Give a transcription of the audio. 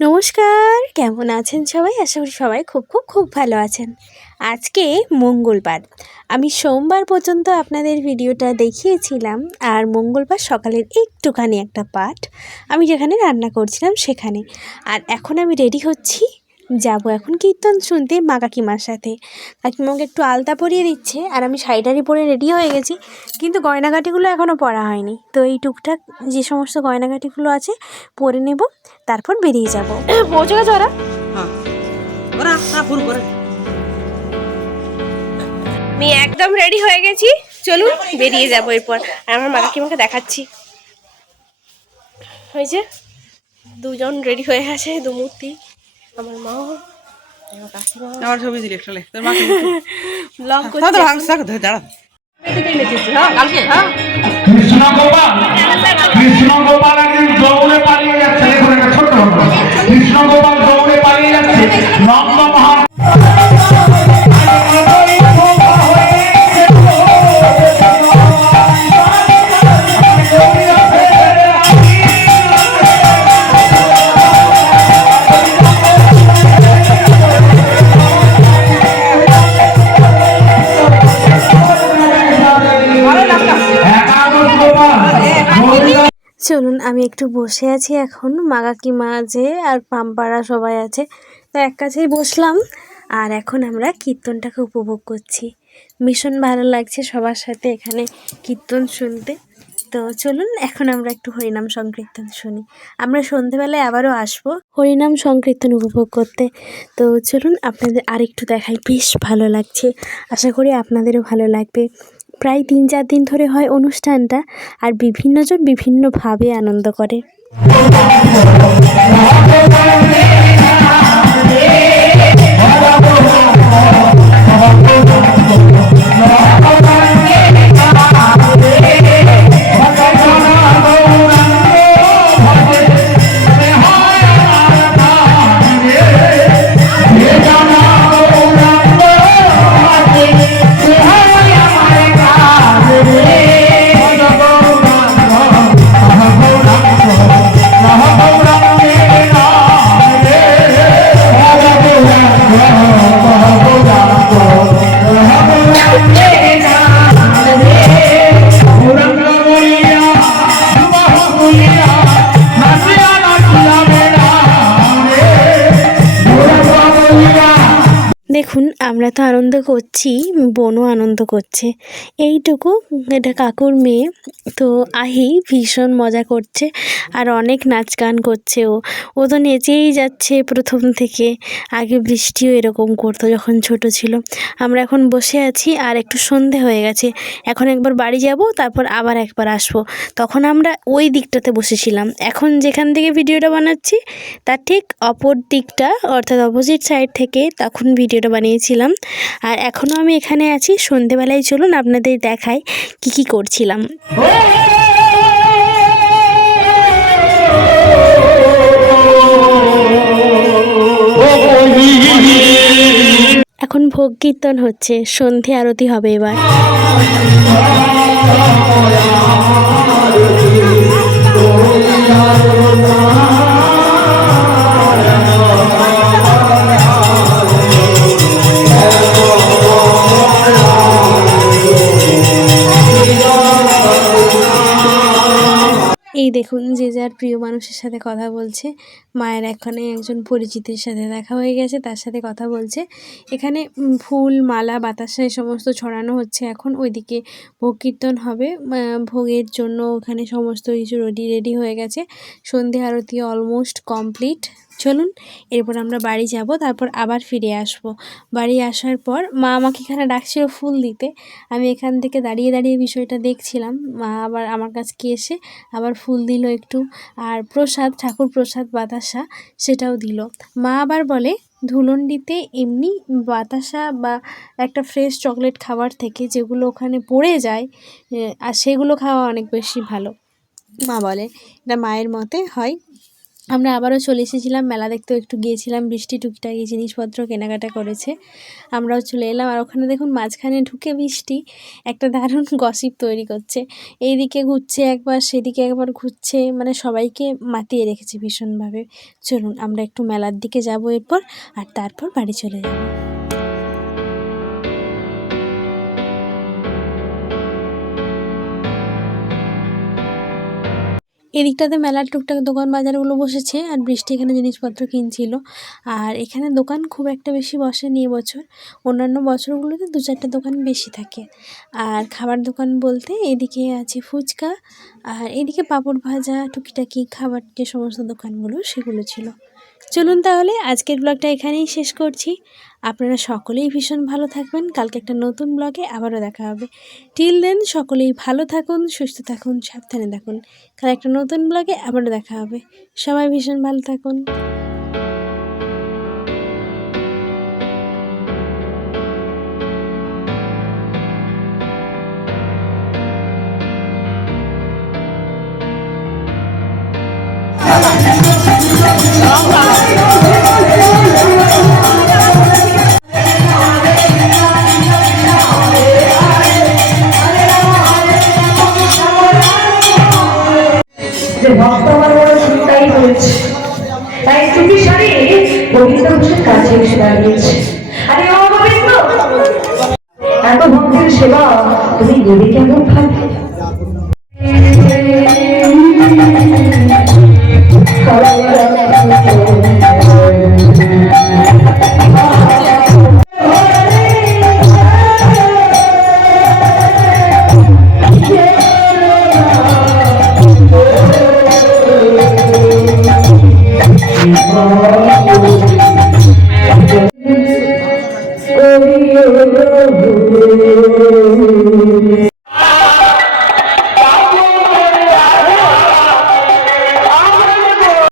নমস্কার, কেমন আছেন সবাই? আশা করি সবাই খুব ভালো আছেন। আজকে মঙ্গলবার। আমি সোমবার পর্যন্ত আপনাদের ভিডিওটা দেখিয়েছিলাম, আর মঙ্গলবার সকালের একটুখানি একটা পার্ট আমি যেখানে রান্না করছিলাম সেখানে। আর এখন আমি রেডি হচ্ছি, যাব এখন কীর্তন শুনতে মা কাকিমার সাথে। কাকিমাকে একটু আলতা পরিয়ে দিচ্ছে, আর আমি শাড়ি পরে রেডি হয়ে গেছি, কিন্তু গয়নাগাটিগুলো এখনও পরা হয়নি। তো এই টুকটাক যে সমস্ত গয়নাগাটিগুলো আছে পরে নেব, তারপর বেরিয়ে যাব। পৌঁছে গেছে ওরা? আমি একদম রেডি হয়ে গেছি, চলুন বেরিয়ে যাবো এরপর। আর আমার মা কাকিমাকে দেখাচ্ছি, ওই যে দুজন রেডি হয়ে গেছে, দু মূর্তি। আমার মা, আমার কাকিমা। আমার ছবি দিলে চলে তোর মাকে ব্লগ করতে দাঁড়া। কৃষ্ণ গোপাল একদিন দৌড়ে পালিয়ে যাচ্ছে। দেখুন একটা ছোট্ট ঘটনা। কৃষ্ণ গোপাল দৌড়ে পালিয়ে যাচ্ছে, নন্দ মহা চলুন, আমি একটু বসে আছি এখন, মা কাকিমা আছে আর পাম্পারা সবাই আছে, তো এক কাছেই বসলাম। আর এখন আমরা কীর্তনটাকে উপভোগ করছি, ভীষণ ভালো লাগছে সবার সাথে এখানে কীর্তন শুনতে। তো চলুন এখন আমরা একটু হরিনাম সংকীর্তন শুনি। আমরা সন্ধেবেলায় আবারও আসবো হরিনাম সংকীর্তন উপভোগ করতে। তো চলুন আপনাদের আরেকটু দেখাই, বেশ ভালো লাগছে, আশা করি আপনাদেরও ভালো লাগবে। প্রায় 3-4 দিন ধরে হয় অনুষ্ঠানটা, আর বিভিন্নজন বিভিন্নভাবে আনন্দ করে। দেখুন, আমরা তো আনন্দ করছি, বোনও আনন্দ করছে, এইটুকু। এটা কাকুর মেয়ে, তো আহি ভীষণ মজা করছে আর অনেক নাচ গান করছে। ও তো নেচেই যাচ্ছে প্রথম থেকে। আগে বৃষ্টিও এরকম করতো যখন ছোট ছিল। আমরা এখন বসে আছি, আর একটু সন্ধে হয়ে গেছে, এখন একবার বাড়ি যাব, তারপর আবার একবার আসবো। তখন আমরা ওই দিকটাতে বসেছিলাম, এখন যেখান থেকে ভিডিওটা বানাচ্ছি তার ঠিক অপর দিকটা, অর্থাৎ অপোজিট সাইড থেকে তখন ভিডিওটা বানিয়েছিলাম। আর এখনও আমি এখানে আছি, সন্ধেবেলায় চলুন আপনাদের দেখাই কি করছিলাম। এখন ভোগ কীর্তন হচ্ছে, সন্ধে আরতি হবে এবার। এই দেখুন, যে যার প্রিয় মানুষের সাথে কথা বলছে। মায়ের এখানে একজন পরিচিতের সাথে দেখা হয়ে গেছে, তার সাথে কথা বলছে। এখানে ফুল মালা বাতাসা এই সমস্ত ছড়ানো হচ্ছে। এখন ওইদিকে ভোগ কীর্তন হবে, ভোগের জন্য ওখানে সমস্ত কিছু রেডি হয়ে গেছে। সন্ধে আরতি অলমোস্ট কমপ্লিট। চলুন এরপর আমরা বাড়ি যাব, তারপর আবার ফিরে আসব। বাড়ি আসার পর মা আমাকে এখানে ডাকছিল ফুল দিতে, আমি এখান থেকে দাঁড়িয়ে বিষয়টা দেখছিলাম। মা আবার আমার কাছকে এসে আবার ফুল দিল একটু, আর প্রসাদ, ঠাকুর প্রসাদ বাতাসা সেটাও দিল। মা আবার বলে ধুলন্ডিতে এমনি বাতাসা বা একটা ফ্রেশ চকলেট খাবার থেকে যেগুলো ওখানে পড়ে যায়, আর সেগুলো খাওয়া অনেক বেশি ভালো। মা বলে এটা মায়ের মতে হয়। আমরা আবারও চলে এসেছিলাম মেলা দেখতেও, একটু গিয়েছিলাম, বৃষ্টি টুকিটাকি জিনিসপত্র কেনাকাটা করেছে, আমরাও চলে এলাম। আর ওখানে দেখুন মাঝখানে ঢুকে বৃষ্টি একটা দারুণ গসিপ তৈরি করছে, এইদিকে ঘুরছে একবার, সেদিকে একবার ঘুরছে, মানে সবাইকে মাতিয়ে রেখেছে ভীষণভাবে। চলুন আমরা একটু মেলার দিকে যাব এরপর, আর তারপর বাড়ি চলে যাব। এদিকটাতে মেলার টুকটাক দোকান বাজারগুলো বসেছে, আর বৃষ্টি এখানে জিনিসপত্র কিনছিল। আর এখানে দোকান খুব একটা বেশি বসেনি এবছর, অন্যান্য বছরগুলোতে 2-4টা দোকান বেশি থাকে। আর খাবার দোকান বলতে এদিকে আছে ফুচকা, আর এদিকে পাঁপড় ভাজা, টুকিটাকি খাবার যে সমস্ত দোকানগুলো সেগুলো ছিল। চলুন তাহলে আজকের ব্লগটা এখানেই শেষ করছি। আপনারা সকলেই ভীষণ ভালো থাকবেন, কালকে একটা নতুন ব্লগে আবারও দেখা হবে। টিল দেন সকলেই ভালো থাকুন, সুস্থ থাকুন, সাবধানে থাকুন। কাল একটা নতুন ব্লগে আবারও দেখা হবে। সবাই ভীষণ ভালো থাকুন। যে ভক্ত আমার বড় চিন্তাই হয়েছে, তাই চুপি সারি গোবিন্দ ঘোষের কাছে এসে দাঁড়িয়েছে। আরে ও গোবিন্দ, এত ভক্তের সেবা তুমি দেবে কেমন ভাবে?